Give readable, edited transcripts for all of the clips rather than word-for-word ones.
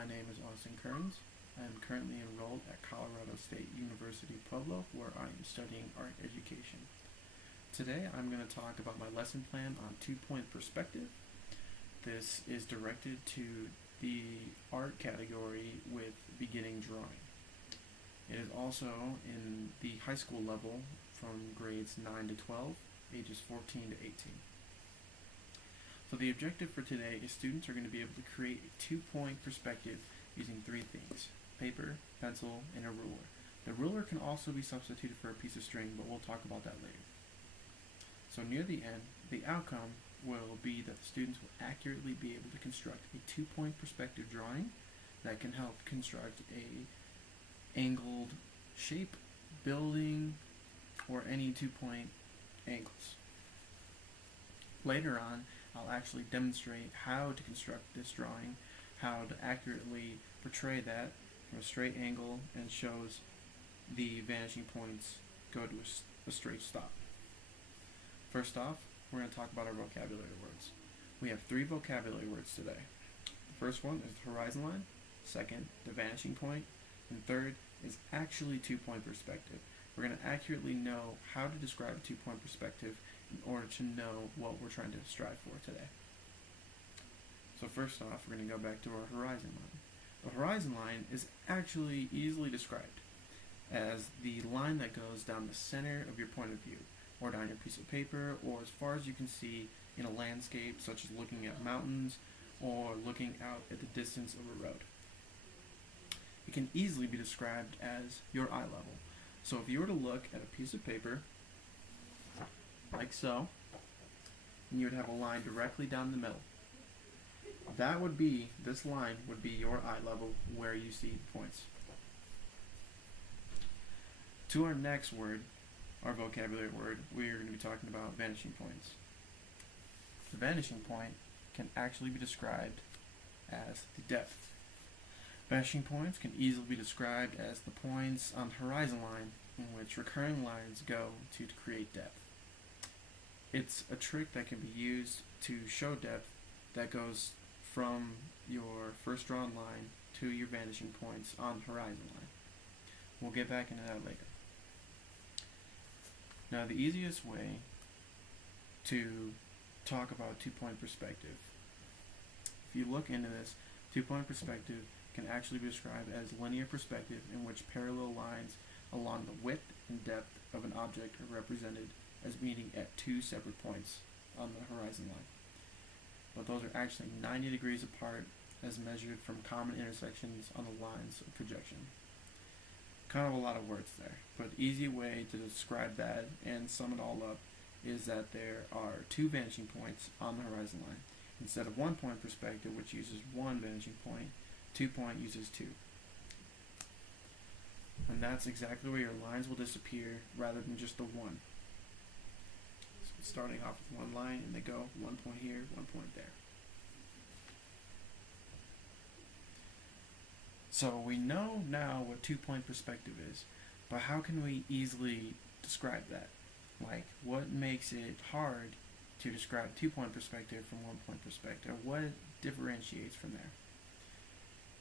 My name is Austin Kearns. I am currently enrolled at Colorado State University Pueblo, where I am studying art education. Today I'm going to talk about my lesson plan on 2-point perspective. This is directed to the art category with beginning drawing. It is also in the high school level from grades 9 to 12, ages 14 to 18. So the objective for today is students are going to be able to create a 2-point perspective using 3 things: paper, pencil, and a ruler. The ruler can also be substituted for a piece of string, but we'll talk about that later. So near the end, the outcome will be that the students will accurately be able to construct a 2-point perspective drawing that can help construct a angled shape, building, or any 2-point angles. Later on, I'll actually demonstrate how to construct this drawing, how to accurately portray that from a straight angle and shows the vanishing points go to a straight stop. First off, we're going to talk about our vocabulary words. We have 3 vocabulary words today. The first one is the horizon line, second, the vanishing point, and third is actually 2-point perspective. We're going to accurately know how to describe a 2-point perspective in order to know what we're trying to strive for today. So first off, we're going to go back to our horizon line. The horizon line is actually easily described as the line that goes down the center of your point of view, or down your piece of paper, or as far as you can see in a landscape, such as looking at mountains or looking out at the distance of a road. It can easily be described as your eye level. So if you were to look at a piece of paper, like so, and you would have a line directly down the middle, this line would be your eye level where you see the points. To our next word, our vocabulary word, we are going to be talking about vanishing points. The vanishing point can actually be described as the depth. Vanishing points can easily be described as the points on the horizon line in which recurring lines go to create depth. It's a trick that can be used to show depth that goes from your first drawn line to your vanishing points on the horizon line. We'll get back into that later. Now, the easiest way to talk about 2-point perspective, if you look into this, 2-point perspective can actually be described as linear perspective in which parallel lines along the width and depth of an object are represented as meeting at 2 separate points on the horizon line. But those are actually 90 degrees apart as measured from common intersections on the lines of projection. Kind of a lot of words there, but the easy way to describe that and sum it all up is that there are 2 vanishing points on the horizon line. Instead of 1-point perspective, which uses 1 vanishing point, 2-point uses 2. And that's exactly where your lines will disappear rather than just the 1. So starting off with 1 line and they go 1 point here, 1 point there. So we know now what 2-point perspective is, but how can we easily describe that? Like, what makes it hard to describe 2-point perspective from 1-point perspective? What differentiates from there?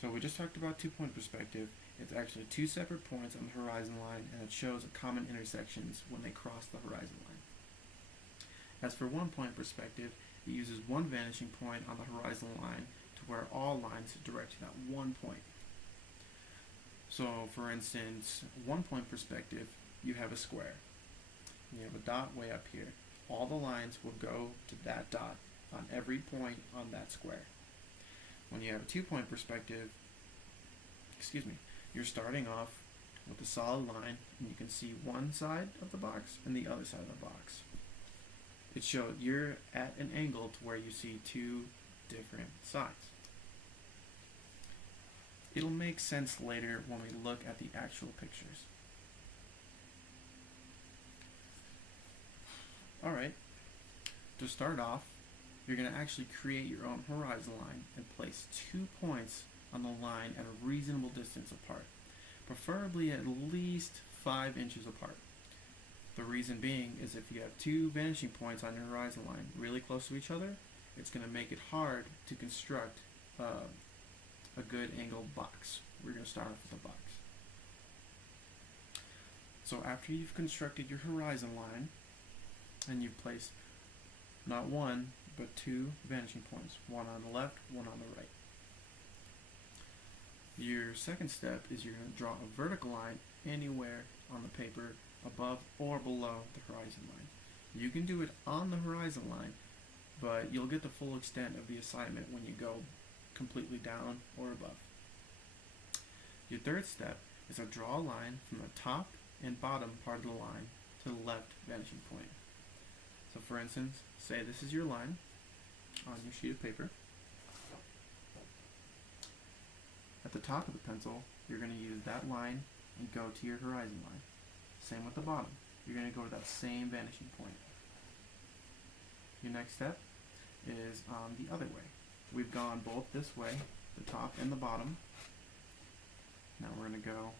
So we just talked about 2-point perspective. It's actually 2 separate points on the horizon line, and it shows common intersections when they cross the horizon line. As for 1-point perspective, it uses 1 vanishing point on the horizon line to where all lines direct to that 1 point. So, for instance, 1-point perspective, you have a square. You have a dot way up here. All the lines will go to that dot on every point on that square. When you have a 2-point perspective, you're starting off with a solid line, and you can see one side of the box and the other side of the box. It shows you're at an angle to where you see 2 different sides. It'll make sense later when we look at the actual pictures. Alright, to start off, you're going to actually create your own horizon line and place 2 points on the line at a reasonable distance apart, preferably at least 5 inches apart. The reason being is if you have 2 vanishing points on your horizon line really close to each other, it's going to make it hard to construct a a good angled box. We're going to start off with a box. So after you've constructed your horizon line, and you've placed not one, but two vanishing points, one on the left, one on the right. Your second step is you're going to draw a vertical line anywhere on the paper above or below the horizon line. You can do it on the horizon line, but you'll get the full extent of the assignment when you go completely down or above. Your third step is to draw a line from the top and bottom part of the line to the left vanishing point. So for instance, say this is your line on your sheet of paper. At the top of the pencil, you're going to use that line and go to your horizon line. Same with the bottom. You're going to go to that same vanishing point. Your next step is on the other way. We've gone both this way, the top and the bottom. Now we're going to go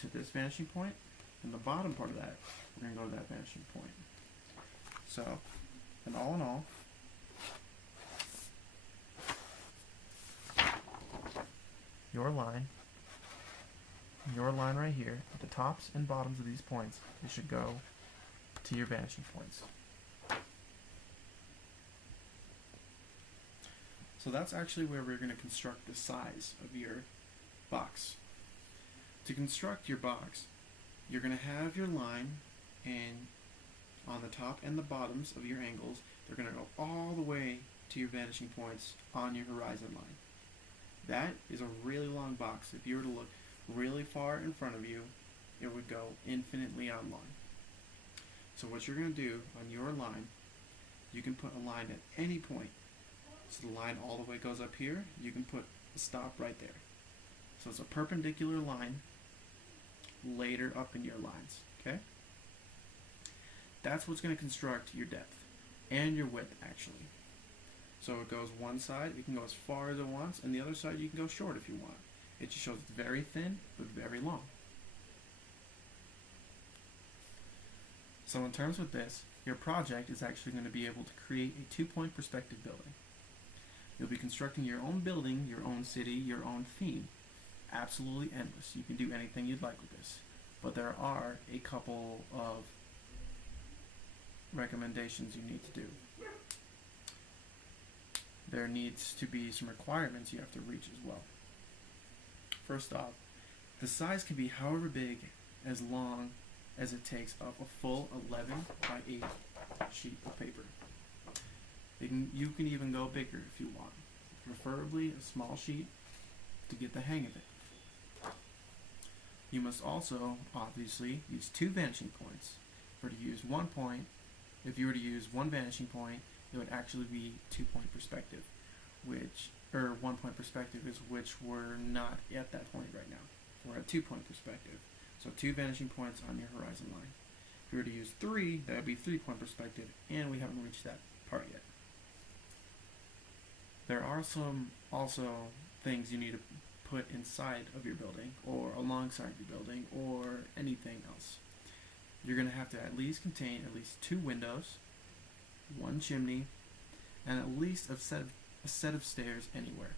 to this vanishing point, and the bottom part of that, we're going to go to that vanishing point. So, and all in all, your line right here, at the tops and bottoms of these points, you should go to your vanishing points. So that's actually where we're going to construct the size of your box. To construct your box, you're going to have your line, and on the top and the bottoms of your angles, they're going to go all the way to your vanishing points on your horizon line. That is a really long box. If you were to look really far in front of you, it would go infinitely on long. So what you're going to do on your line, you can put a line at any point. So the line all the way goes up here, you can put a stop right there. So it's a perpendicular line later up in your lines, okay? That's what's going to construct your depth and your width, actually. So it goes one side, it can go as far as it wants, and the other side you can go short if you want. It just shows it's very thin, but very long. So in terms with this, your project is actually going to be able to create a 2-point perspective building. You'll be constructing your own building, your own city, your own theme. Absolutely endless. You can do anything you'd like with this. But there are a couple of recommendations you need to do. There needs to be some requirements you have to reach as well. First off, the size can be however big as long as it takes up a full 11 by 8 sheet of paper. You can even go bigger if you want, preferably a small sheet to get the hang of it. You must also, obviously, use 2 vanishing points. If you were to use one vanishing point, it would actually be 2-point perspective, 1-point perspective is which we're not at that point right now. We're at 2-point perspective. So 2 vanishing points on your horizon line. If you were to use 3, that would be 3-point perspective, and we haven't reached that part yet. There are some also things you need to put inside of your building, or alongside your building, or anything else. You're going to have to at least contain at least 2 windows, 1 chimney, and at least a set of stairs anywhere.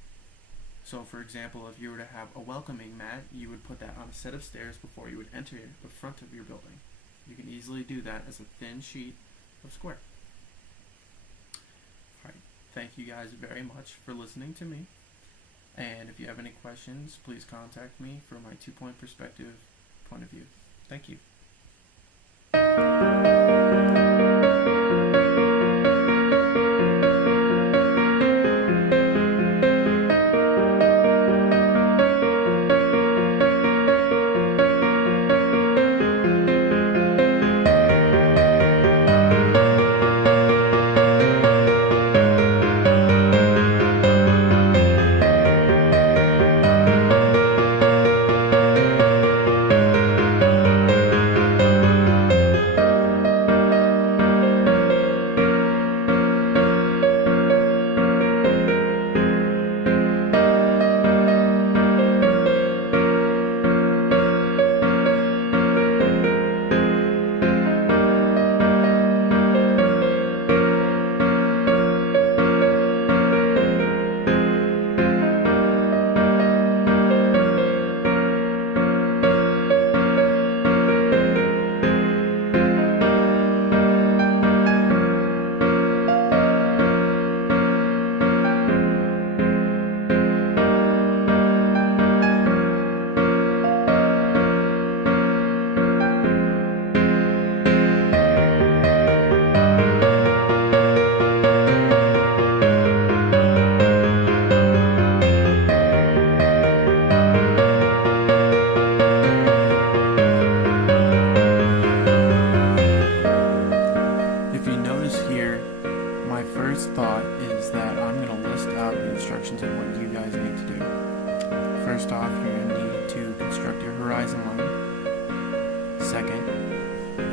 So for example, if you were to have a welcoming mat, you would put that on a set of stairs before you would enter the front of your building. You can easily do that as a thin sheet of square. Alright, thank you guys very much for listening to me. And if you have any questions, please contact me for my 2-point perspective point of view. Thank you.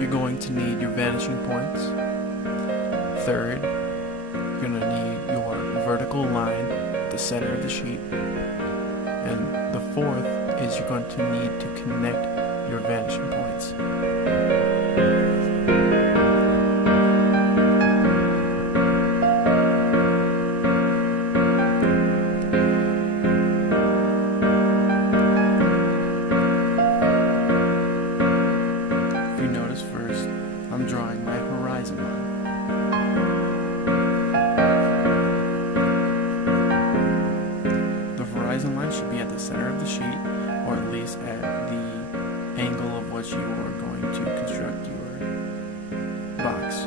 you're going to need your vanishing points. Third, you're going to need your vertical line at the center of the sheet. And the fourth is you're going to need to connect your vanishing points. If you notice first, I'm drawing my horizon line. The horizon line should be at the center of the sheet, or at least at the angle of what you are going to construct your box.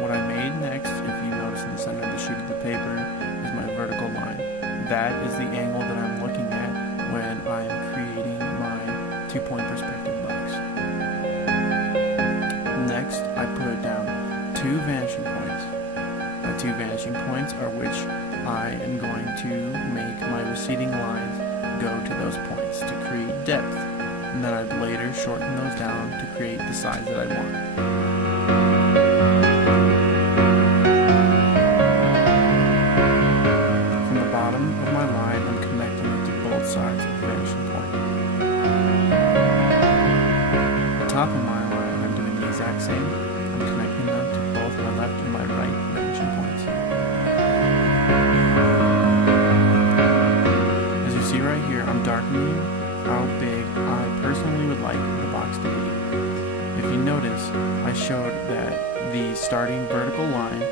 What I made next, if you notice in the center of the sheet of the paper, is my vertical line. That is the angle that I'm looking at when I'm creating my 2-point perspective box. Next, I put down 2 vanishing points. My 2 vanishing points are which I am going to make my receding lines go to those points to create depth, and then I'd later shorten those down to create the size that I want. From the bottom of my line, I'm connecting it to both sides of the vanishing point. The top of my line, I'm doing the exact same. I'm connecting them to both my left and my right vanishing points. As you see right here, I'm darkening how big I personally would like the box to be. If you notice, I showed that the starting vertical line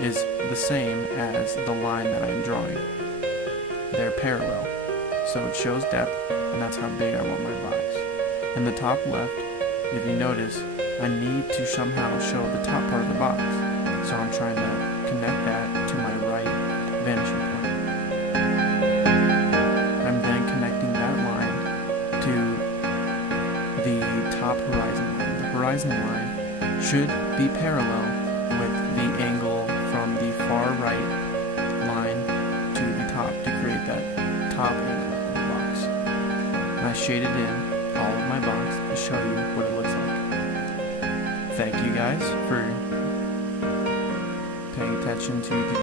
is the same as the line that I'm drawing. They're parallel, so it shows depth, and that's how big I want my box. In the top left, if you notice, I need to somehow show the top part of the box, so I'm trying to connect that to my right vanishing point. I'm then connecting that line to the top horizon line. The horizon line should be parallel with the angle from the far right line to the top to create that top angle of the box. And I shaded in all of my box to show you what it looks like. Thank you guys for paying attention to the